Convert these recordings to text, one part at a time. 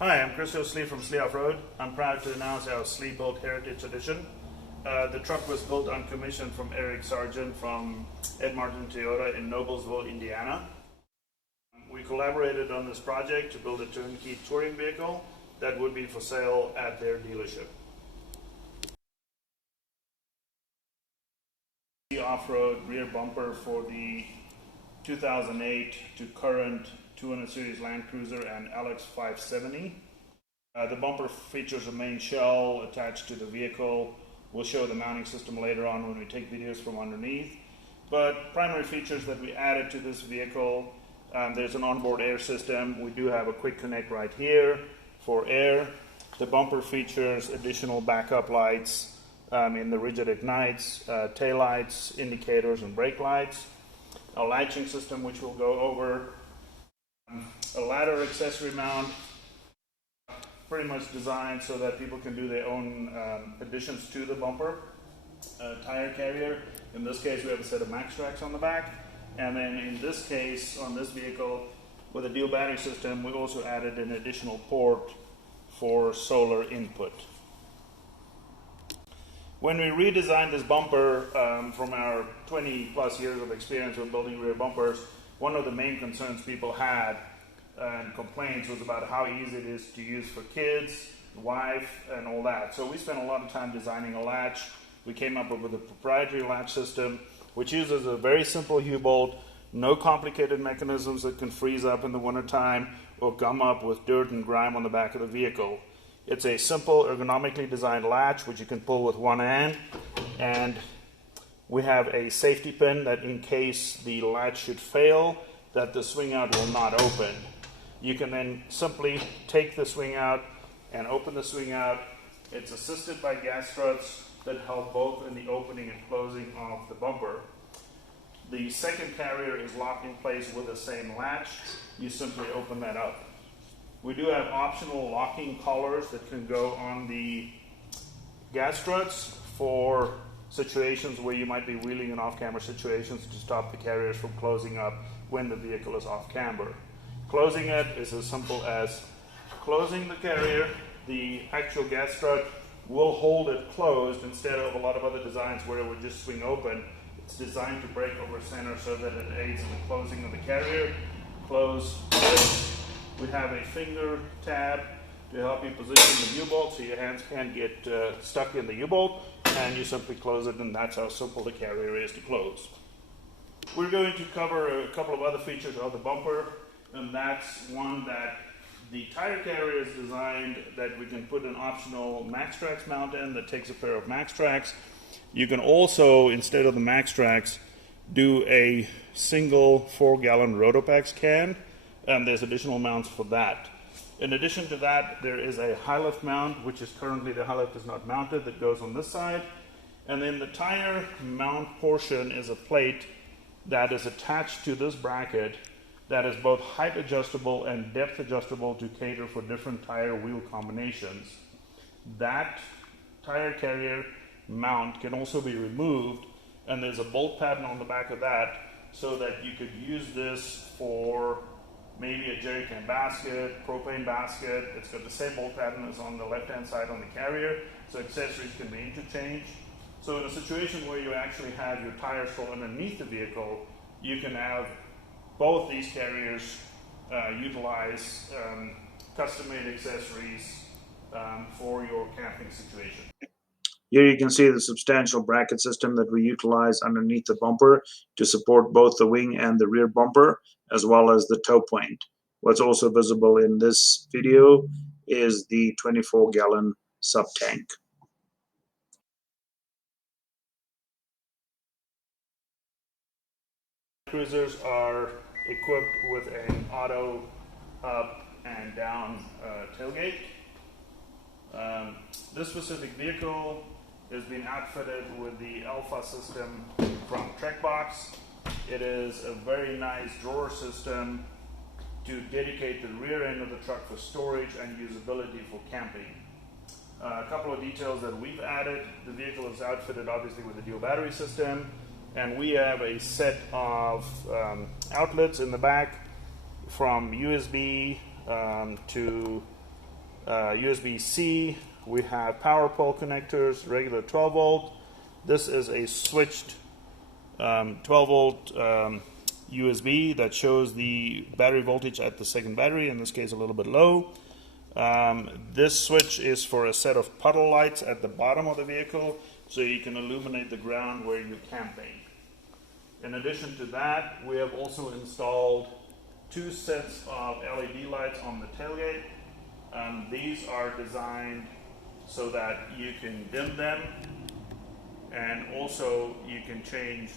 Hi, I'm Chris Slee from Slee Off Road. I'm proud to announce our SLEEBUILT Heritage Edition. The truck was built on commission from Eric Sargent from Ed Martin Toyota in Noblesville, Indiana. We collaborated on this project to build a turnkey touring vehicle that would be for sale at their dealership. The off-road rear bumper for the 2008 to current 200 series Land Cruiser and LX 570. The bumper features a main shell attached to the vehicle. We'll show the mounting system later on when we take videos from underneath. But primary features that we added to this vehicle, there's an onboard air system. We do have a quick connect right here for air. The bumper features additional backup lights in the rigid ignites, tail lights, indicators, and brake lights. A latching system, which we'll go over. A ladder accessory mount, pretty much designed so that people can do their own additions to the bumper. Tire carrier, in this case we have a set of MaxTrax on the back, and then in this case on this vehicle with a dual battery system we also added an additional port for solar input. When we redesigned this bumper from our 20 plus years of experience with building rear bumpers, one of the main concerns people had and complaints was about how easy it is to use for kids, wife, and all that. So we spent a lot of time designing a latch. We came up with a proprietary latch system which uses a very simple U-bolt, no complicated mechanisms that can freeze up in the wintertime or gum up with dirt and grime on the back of the vehicle. It's a simple ergonomically designed latch which you can pull with one hand, and we have a safety pin that in case the latch should fail, that the swing out will not open. You can then simply take the swing out and open the swing out. It's assisted by gas struts that help both in the opening and closing of the bumper. The second carrier is locked in place with the same latch. You simply open that up. We do have optional locking collars that can go on the gas struts for situations where you might be wheeling in off-camber situations to stop the carriers from closing up when the vehicle is off-camber. Closing it is as simple as closing the carrier. The actual gas strut will hold it closed instead of a lot of other designs where it would just swing open. It's designed to break over center so that it aids in the closing of the carrier. Close this. We have a finger tab to help you position the U-bolt so your hands can't get stuck in the U-bolt, and you simply close it, and that's how simple the carrier is to close. We're going to cover a couple of other features of the bumper, and that's one that the tire carrier is designed that we can put an optional MaxTrax mount in that takes a pair of MaxTrax. You can also, instead of the MaxTrax, do a single 4-gallon Rotopax can, and there's additional mounts for that. In addition to that, there is a high lift mount, which is currently the high lift is not mounted, that goes on this side. And then the tire mount portion is a plate that is attached to this bracket that is both height adjustable and depth adjustable to cater for different tire wheel combinations. That tire carrier mount can also be removed, and there's a bolt pattern on the back of that so that you could use this for maybe a jerry can basket, propane basket. It's got the same bolt pattern as on the left-hand side on the carrier, so accessories can be interchanged. So in a situation where you actually have your tires fall underneath the vehicle, you can have both these carriers utilize custom-made accessories for your camping situation. Here you can see the substantial bracket system that we utilize underneath the bumper to support both the wing and the rear bumper, as well as the tow point. What's also visible in this video is the 24-gallon sub-tank. Cruisers are equipped with an auto up and down tailgate. This specific vehicle is being outfitted with the Alpha system from TREXXBOX. It is a very nice drawer system to dedicate the rear end of the truck for storage and usability for camping. A couple of details that we've added: the vehicle is outfitted obviously with a dual battery system, and we have a set of outlets in the back from USB to USB-C. We have power pole connectors, regular 12 volt. This is a switched 12 volt USB that shows the battery voltage at the second battery, in this case a little bit low. This switch is for a set of puddle lights at the bottom of the vehicle, so you can illuminate the ground where you're camping. In addition to that, we have also installed 2 sets of LED lights on the tailgate. These are designed so that you can dim them, and also you can change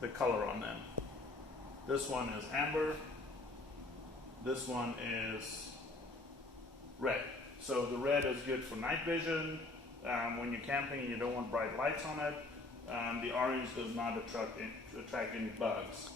the color on them. This one is amber, this one is red. So the red is good for night vision. When you're camping and you don't want bright lights on it. The orange does not attract any bugs.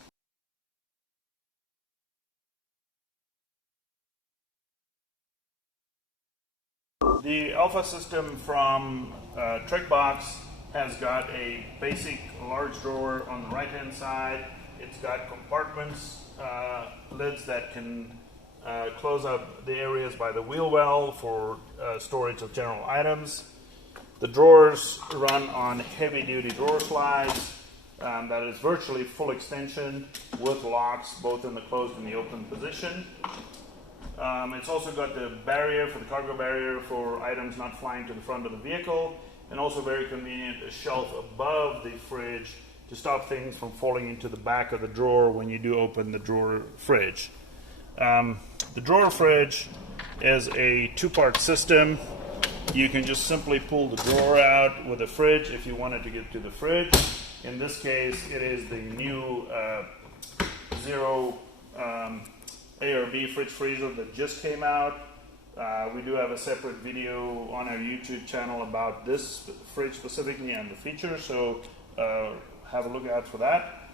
The Alpha system from TREXXBOX has got a basic large drawer on the right hand side. It's got compartments, lids that can close up the areas by the wheel well for storage of general items. The drawers run on heavy duty drawer slides that is virtually full extension with locks both in the closed and the open position. It's also got the barrier for the cargo barrier for items not flying to the front of the vehicle, and also very convenient, a shelf above the fridge to stop things from falling into the back of the drawer when you do open the drawer fridge. The drawer fridge is a 2-part system. You can just simply pull the drawer out with a fridge if you wanted to get to the fridge. In this case, it is the new Zero ARB fridge freezer that just came out. We do have a separate video on our YouTube channel about this fridge specifically and the features, so have a look out for that.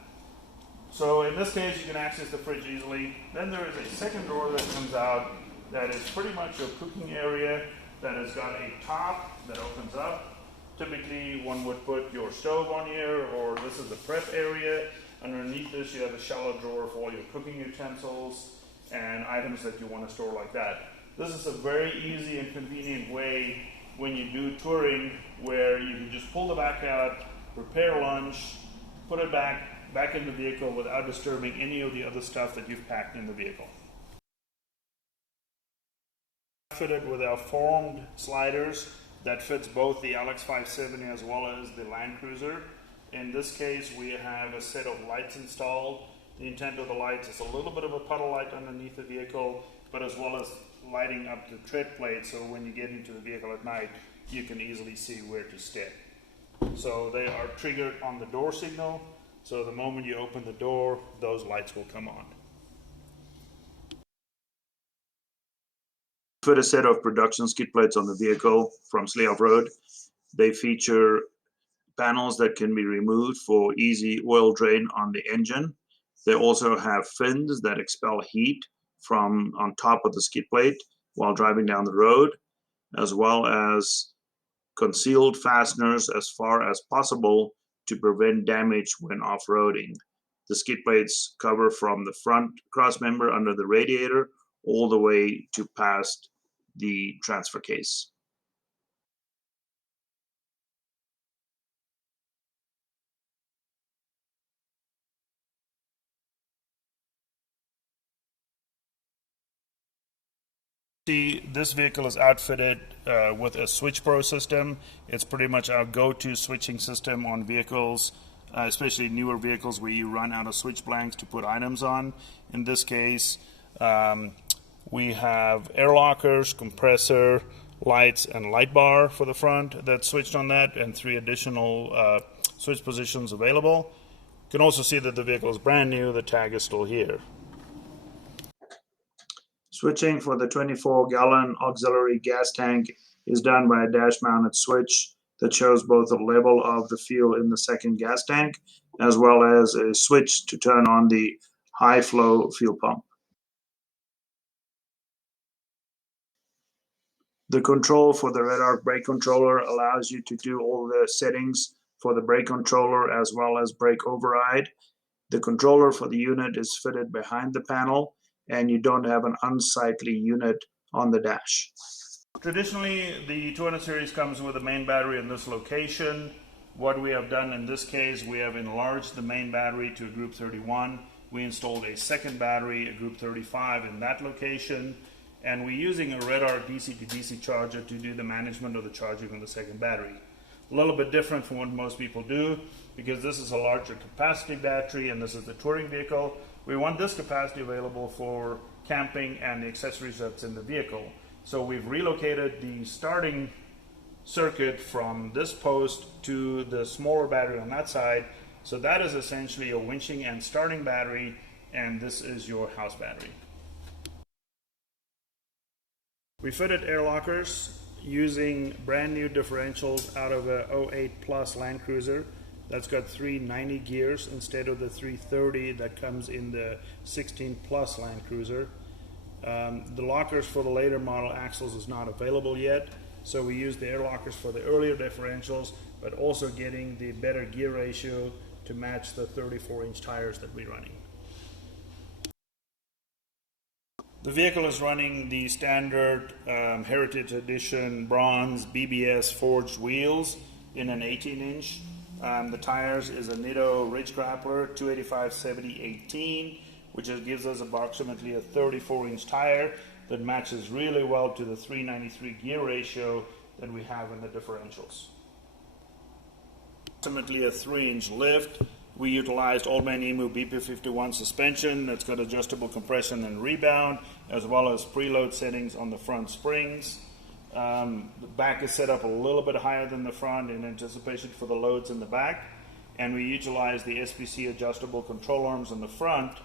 So in this case, you can access the fridge easily. Then there is a second drawer that comes out that is pretty much your cooking area, that has got a top that opens up. Typically, one would put your stove on here, or this is the prep area. Underneath this, you have a shallow drawer for all your cooking utensils and items that you want to store like that. This is a very easy and convenient way when you do touring, where you can just pull the back out, prepare lunch, put it back in the vehicle without disturbing any of the other stuff that you've packed in the vehicle. Fitted with our formed sliders that fits both the LX570 as well as the Land Cruiser. In this case, we have a set of lights installed. The intent of the lights is a little bit of a puddle light underneath the vehicle, but as well as lighting up the tread plate, so when you get into the vehicle at night, you can easily see where to step. So they are triggered on the door signal, so the moment you open the door, those lights will come on. Fit a set of production skid plates on the vehicle from Slee Off Road. They feature panels that can be removed for easy oil drain on the engine. They also have fins that expel heat from on top of the skid plate while driving down the road, as well as concealed fasteners as far as possible to prevent damage when off-roading. The skid plates cover from the front crossmember under the radiator all the way to past the transfer case. See, this vehicle is outfitted with a Switch Pro system. It's pretty much our go-to switching system on vehicles, especially newer vehicles where you run out of switch blanks to put items on. In this case, we have air lockers, compressor, lights, and light bar for the front that's switched on that, and 3 additional switch positions available. You can also see that the vehicle is brand new. The tag is still here. Switching for the 24-gallon auxiliary gas tank is done by a dash-mounted switch that shows both the level of the fuel in the second gas tank, as well as a switch to turn on the high-flow fuel pump. The control for the Redarc brake controller allows you to do all the settings for the brake controller as well as brake override. The controller for the unit is fitted behind the panel, and you don't have an unsightly unit on the dash. Traditionally, the 200 series comes with a main battery in this location. What we have done in this case, we have enlarged the main battery to a group 31. We installed a second battery, a group 35 in that location, and we're using a Redarc DC to DC charger to do the management of the charging of the second battery. A little bit different from what most people do, because this is a larger capacity battery and this is the touring vehicle. We want this capacity available for camping and the accessories that's in the vehicle. So we've relocated the starting circuit from this post to the smaller battery on that side. So that is essentially a winching and starting battery, and this is your house battery. We fitted air lockers using brand new differentials out of a 08 Plus Land Cruiser that's got 390 gears instead of the 330 that comes in the 16 Plus Land Cruiser. The lockers for the later model axles is not available yet, so we use the air lockers for the earlier differentials, but also getting the better gear ratio to match the 34-inch tires that we're running. The vehicle is running the standard Heritage Edition bronze BBS forged wheels in an 18-inch. The tires is a Nitto Ridge Grappler 285/70/18, which gives us approximately a 34-inch tire that matches really well to the 393 gear ratio that we have in the differentials. Approximately a 3-inch lift. We utilized Old Man Emu BP51 suspension that's got adjustable compression and rebound, as well as preload settings on the front springs. The back is set up a little bit higher than the front in anticipation for the loads in the back, and we utilize the SPC adjustable control arms in the front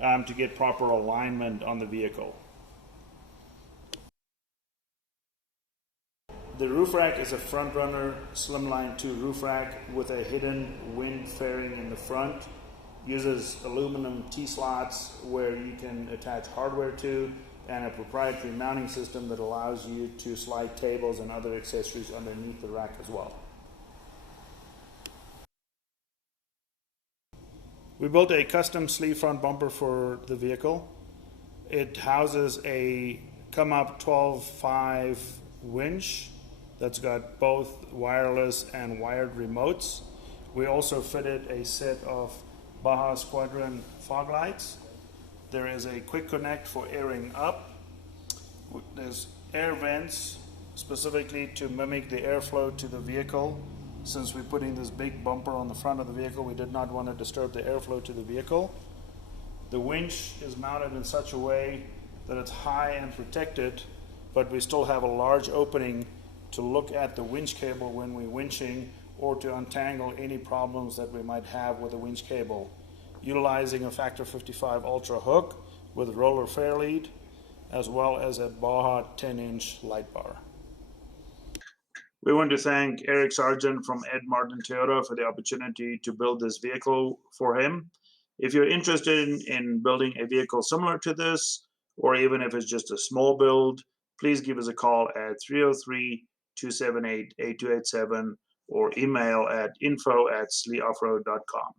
to get proper alignment on the vehicle. The roof rack is a front runner slimline 2 roof rack with a hidden wind fairing in the front. Uses aluminum T-slots where you can attach hardware to, and a proprietary mounting system that allows you to slide tables and other accessories underneath the rack as well. We built a custom sleeve front bumper for the vehicle. It houses a come up 12.5 winch that's got both wireless and wired remotes. We also fitted a set of Baja Squadron fog lights. There is a quick connect for airing up. There's air vents specifically to mimic the airflow to the vehicle. Since we're putting this big bumper on the front of the vehicle, we did not want to disturb the airflow to the vehicle. The winch is mounted in such a way that it's high and protected, but we still have a large opening to look at the winch cable when we're winching, or to untangle any problems that we might have with the winch cable. Utilizing a Factor 55 Ultra hook with roller fair lead, as well as a Baja 10-inch light bar. We want to thank Eric Sargent from Ed Martin Toyota for the opportunity to build this vehicle for him. If you're interested in building a vehicle similar to this, or even if it's just a small build, please give us a call at 303-278-8287 or email at info@sleeoffroad.com.